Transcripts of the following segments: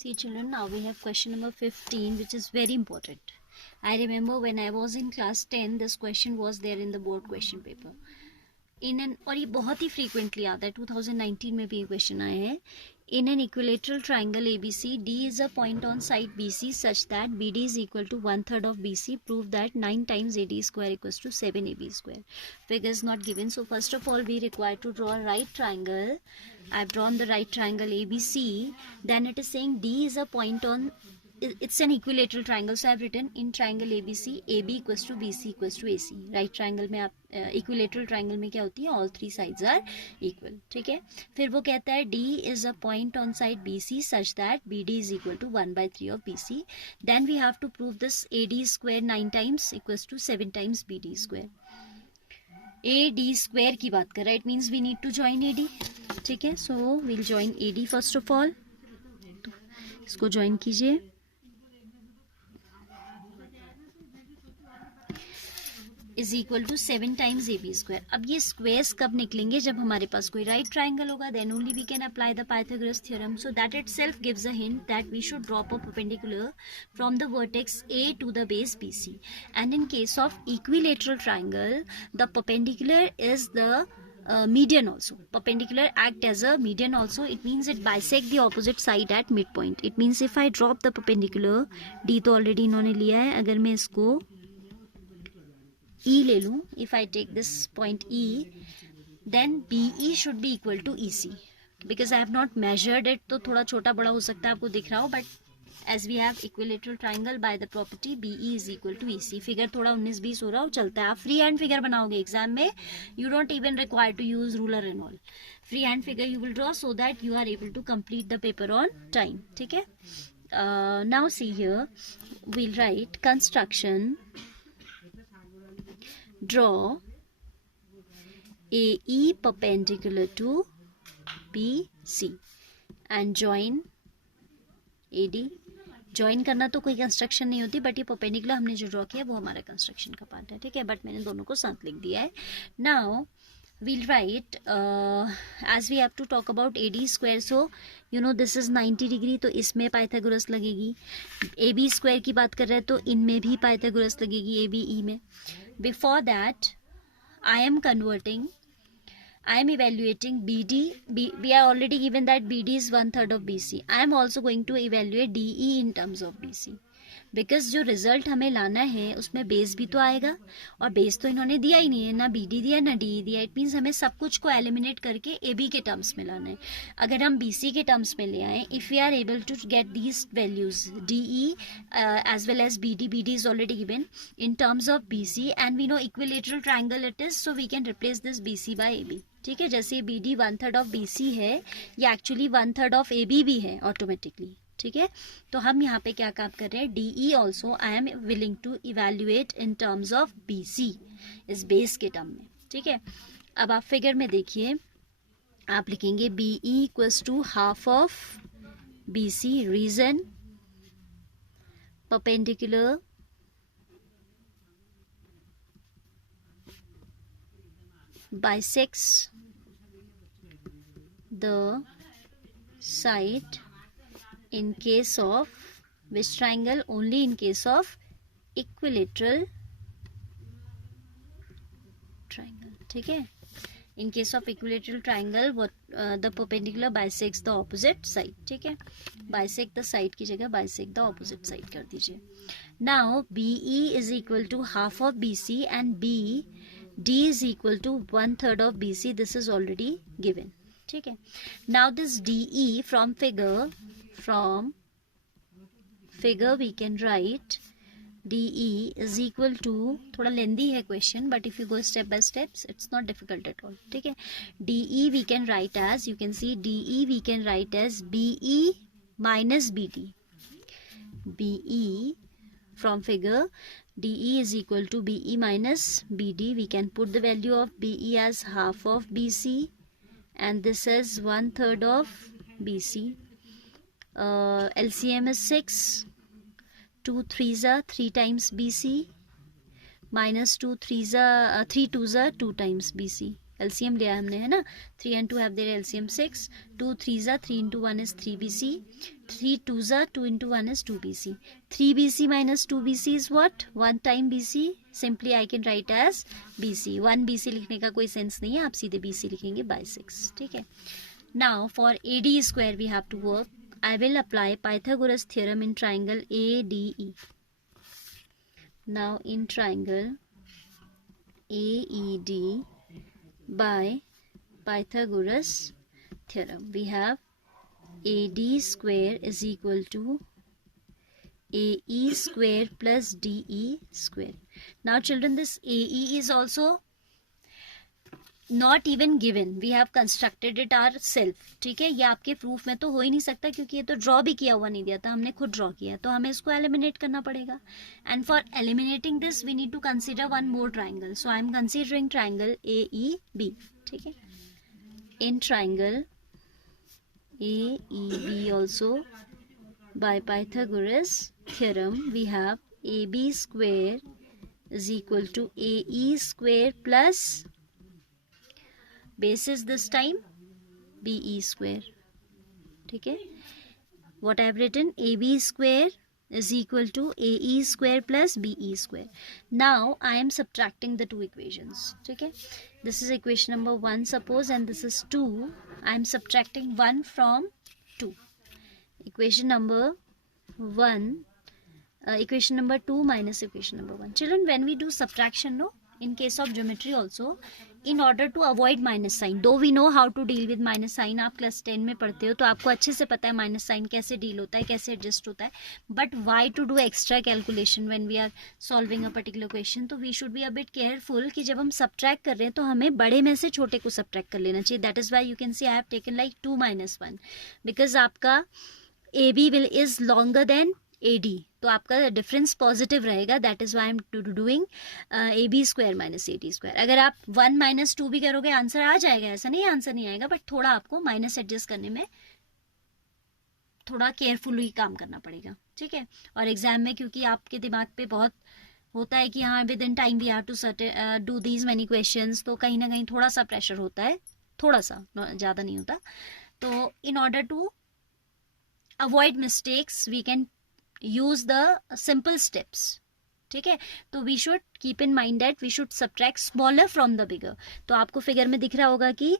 See children, now we have question number 15, which is very important. I remember when I was in class 10, this question was there in the board question paper. और ये बहुत ही frequently आता है, 2019 में भी ये question आया है. In an equilateral triangle ABC, D is a point on side BC such that BD is equal to 1/3 of BC. Prove that 9 times AD square equals to 7AB square. Figure is not given. So first of all, we require to draw a right triangle. I've drawn the right triangle ABC. Then it is saying D is a point on, it's an equilateral triangle, so I've written in triangle ABC, AB equals to BC equals to AC. Right triangle में आप equilateral triangle में क्या होती है, all three sides are equal. ठीक है. फिर वो कहता है D is a point on side BC such that BD is equal to 1/3 of BC. Then we have to prove this AD square 9 times equals to 7 times BD square. AD square की बात कर रहा है, it means we need to join AD. ठीक है. So we'll join AD first of all. तो इसको join कीजिए. Is equal to 7 times AB square. अब ये स्क्वेयर्स कब निकलेंगे, जब हमारे पास कोई राइट ट्राइंगल होगा, then only we can apply the Pythagoras theorem. So that itself gives a hint that we should drop a perpendicular from the vertex A to the base BC. And in case of equilateral triangle, the perpendicular is the median also. Perpendicular act as a median also. It means it bisect the opposite side at midpoint. It means if I drop the perpendicular, D तो already इन्होंने लिया है, अगर मैं इसको E ले लूँ, if I take this point E, then BE should be equal to EC. Because I have not measured it, तो थोड़ा छोटा बड़ा हो सकता है, आपको दिख रहा हो, but as we have equilateral triangle by the property BE is equal to EC. Figure थोड़ा 19-20 हो रहा हो, चलता है. आप फ्री हैंड फिगर बनाओगे एग्जाम में, you don't even require to use ruler and all. Free hand figure you will draw so that you are able to complete the paper on time. ठीक है. Now see here, we'll write construction. Draw AE perpendicular to BC and join AD. Join करना तो कोई construction नहीं होती, but ये perpendicular हमने जो ड्रॉ किया वो हमारा कंस्ट्रक्शन का पार्ट है. ठीक है, बट मैंने दोनों को साथ लिख दिया है. Now we'll write as we have to talk about AD square, so you know this is 90 degree, तो इसमें पाइथागोरस लगेगी. AB स्क्वायर की बात कर रहे हैं तो इनमें भी पाइथागोरस लगेगी, ABE में. Before that, I am evaluating BD. We are already given that BD is 1/3 of BC. I am also going to evaluate DE in terms of BC. Because जो रिजल्ट हमें लाना है उसमें बेस भी तो आएगा, और बेस तो इन्होंने दिया ही नहीं है, ना BD दिया ना DE दिया. इट मीन्स हमें सब कुछ को एलिमिनेट करके AB के टर्म्स में लाना है. अगर हम BC के टर्म्स में ले आए, if we are able to get these values DE as well as BD is already given in terms of BC and we know equilateral triangle it is, so we can replace this BC by AB. ठीक है, जैसे BD 1/3 of BC है, ये actually 1/3 of AB भी है automatically. ठीक है, तो हम यहाँ पे क्या काम कर रहे हैं, DE also I am willing to evaluate in terms of BC, इस बेस के टर्म में. ठीक है, अब आप फिगर में देखिए, आप लिखेंगे BE equals to half of BC. Reason, perpendicular bisects the side in case of which triangle, only in case of equilateral triangle. ठीक है, in case of equilateral triangle what the perpendicular bisects the opposite side. ठीक है, bisect the side की जगह bisect the opposite side कर दीजिए. Now BE is equal to half of BC and D is equal to 1/3 of BC. This is already given. ठीक है, now this DE from figure we can write DE is equal to, थोड़ा लेंदी है question, but if you go step by steps it's not difficult at all. ठीक है, DE we can write as, you can see DE we can write as BE minus BD. BE from figure, DE is equal to BE minus BD. We can put the value of BE as half of BC and this is 1/3 of BC. LCM is 6. 2 3s are 3 times BC minus 2 3s are 3 2s are 2 times BC. LCM लिया हमने, है ना. 3 and 2 have their LCM 6. 2 3s are 3 into 1 is 3 BC. 3 2s are 2 into 1 is 2bc. 3bc minus 2bc is what? 1 time bc. Simply I can write as bc. 1 bc लिखने का कोई sense नहीं है, आप सीधे bc लिखेंगे by 6. ठीक है. Now for AD square we have to work. I will apply Pythagoras theorem in triangle ADE. Now in triangle AED by Pythagoras theorem we have AD square is equal to AE square plus DE square. Now children, this AE is also not even given, we have constructed it ourselves. ठीक है, ये आपके proof में तो हो ही नहीं सकता क्योंकि ये तो ड्रॉ भी किया हुआ नहीं दिया था, हमने खुद ड्रॉ किया, तो हमें इसको एलिमिनेट करना पड़ेगा. And for eliminating this we need to consider one more triangle. So I am considering triangle AEB. ठीक है, in triangle AEB also by Pythagoras theorem we have AB square is equal to AE square plus base is this time BE square. ठीक है, what I have written, AB square is equal to AE square plus BE square. Now I am subtracting the two equations. ठीक है, this is equation number 1 suppose and this is 2. I am subtracting 1 from 2. Equation number 1, equation number 2 minus equation number 1. Children, when we do subtraction, no, in case of geometry also, in order to avoid minus sign, though we know how to deal with minus sign, आप class 10 में पढ़ते हो तो आपको अच्छे से पता है माइनस साइन कैसे डील होता है, कैसे एडजस्ट होता है. But why to do extra calculation when we are solving a particular question? तो we should be a bit careful कि जब हम सब्ट्रैक्ट कर रहे हैं तो हमें बड़े में से छोटे को सब्ट्रैक्ट कर लेना चाहिए. That is why you can see I have taken like 2 minus 1 because आपका AB will is longer than AD, तो आपका डिफरेंस पॉजिटिव रहेगा. That is why I am doing AB square minus AD square. अगर आप 1 minus 2 भी करोगे answer आ जाएगा, ऐसा नहीं आंसर नहीं आएगा, बट थोड़ा आपको माइनस एडजस्ट करने में थोड़ा केयरफुली काम करना पड़ेगा. ठीक है, और एग्जाम में क्योंकि आपके दिमाग पे बहुत होता है कि हाँ with in time we have to do these many questions, तो कहीं ना कहीं थोड़ा सा प्रेशर होता है, थोड़ा सा, ज़्यादा नहीं होता. तो in order to avoid mistakes we can use the simple steps. ठीक है, तो we should keep in mind that we should subtract smaller from the bigger. तो आपको फिगर में दिख रहा होगा कि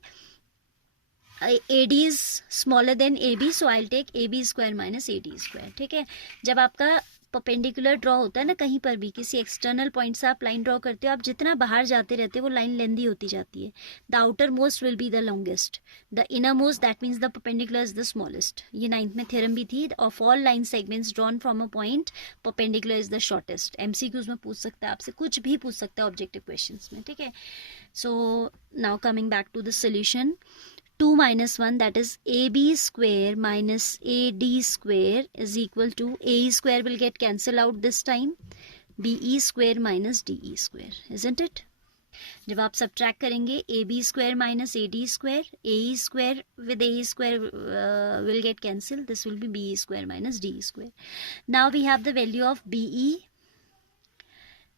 AD is smaller than AB, so I will take AB square minus AD square. ठीक है, जब आपका परपेंडिकुलर ड्रॉ होता है ना, कहीं पर भी किसी एक्सटर्नल पॉइंट से आप लाइन ड्रॉ करते हो, आप जितना बाहर जाते रहते हो वो लाइन लेंदी होती जाती है. The outer most will be the longest, the inner most that means the perpendicular is the smallest. ये 9th में थ्योरम भी थी. Of all line segments drawn from a point perpendicular is the shortest. MCQs में पूछ सकता है आपसे, कुछ भी पूछ सकता है ऑब्जेक्टिव क्वेश्चंस में. ठीक है, so now coming back to the solution. 2 minus 1 that is AB square minus AD square is equal to AE square will get cancelled out this time, BE square minus DE square, isn't it? जब आप subtract करेंगे AB square minus AD square, AE square with AE square will get cancelled. This will be BE square minus DE square. Now we have the value of BE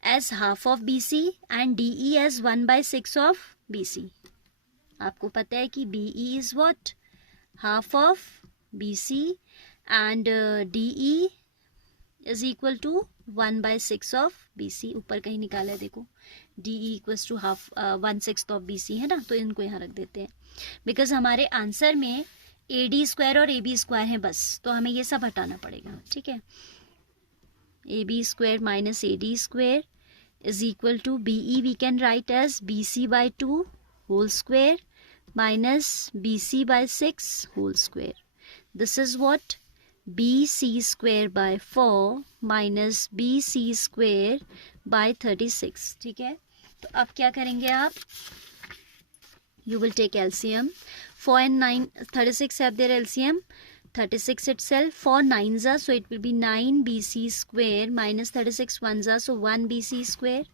as half of BC and DE as 1/6 of BC. आपको पता है कि BE is what, half of BC and DE is equal to 1/6 of BC. ऊपर कहीं निकाला है देखो, DE equals to half 1/6 of BC है ना, तो इनको यहाँ रख देते हैं बिकॉज हमारे आंसर में AD स्क्वायर और AB स्क्वायर है बस, तो हमें ये सब हटाना पड़ेगा. ठीक है, AB square minus AD square is equal to BE we can write as BC/2 whole square minus BC by 6 whole square. This is what? BC square by 4 minus BC square by 36. ठीक है, तो अब क्या करेंगे आप? You will take LCM. 4 and 9, 36 have their LCM. 36 itself, 4 9s are, so it will be 9 BC square minus 36 1s are, so 1 BC square.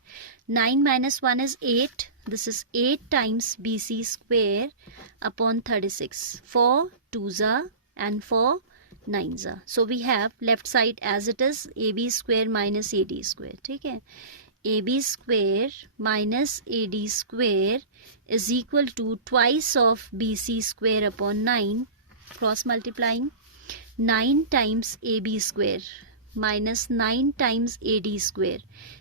9 minus 1 is 8. This is 8 times BC square upon 36. 4 2s are and 4 9s are. So we have left side as it is, AB square minus AD square. ठीक है, AB square minus AD square is equal to twice of BC square upon 9. Cross multiplying, 9 times AB square minus 9 times AD square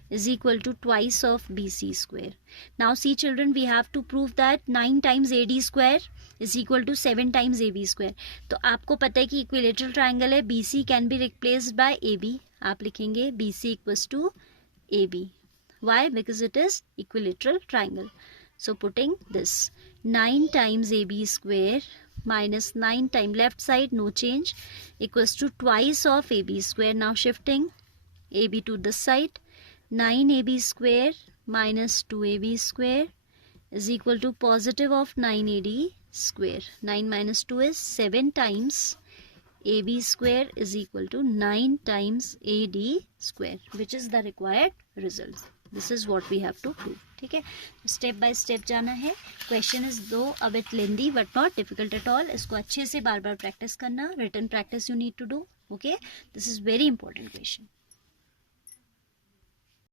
is equal to twice of BC square. Now see children, we have to prove that 9 times AD square is equal to 7 times AB square. तो आपको पता है कि equilateral triangle है, BC can be replaced by AB. आप लिखेंगे BC equals to AB. Why? Because it is equilateral triangle. So putting this 9 times AB square minus 9 times left side no change equals to twice of AB square. Now shifting AB to this side, 9AB square minus 2AB square is equal to positive of 9AD square. 9 minus 2 is 7 times AB square is equal to 9 times AD square, which is the required result. This is what we have to prove. ठीक है, step by step जाना है. Question is though a bit lengthy but not difficult at all. इसको अच्छे से बार बार practice करना. Written practice you need to do. Okay, this is very important question.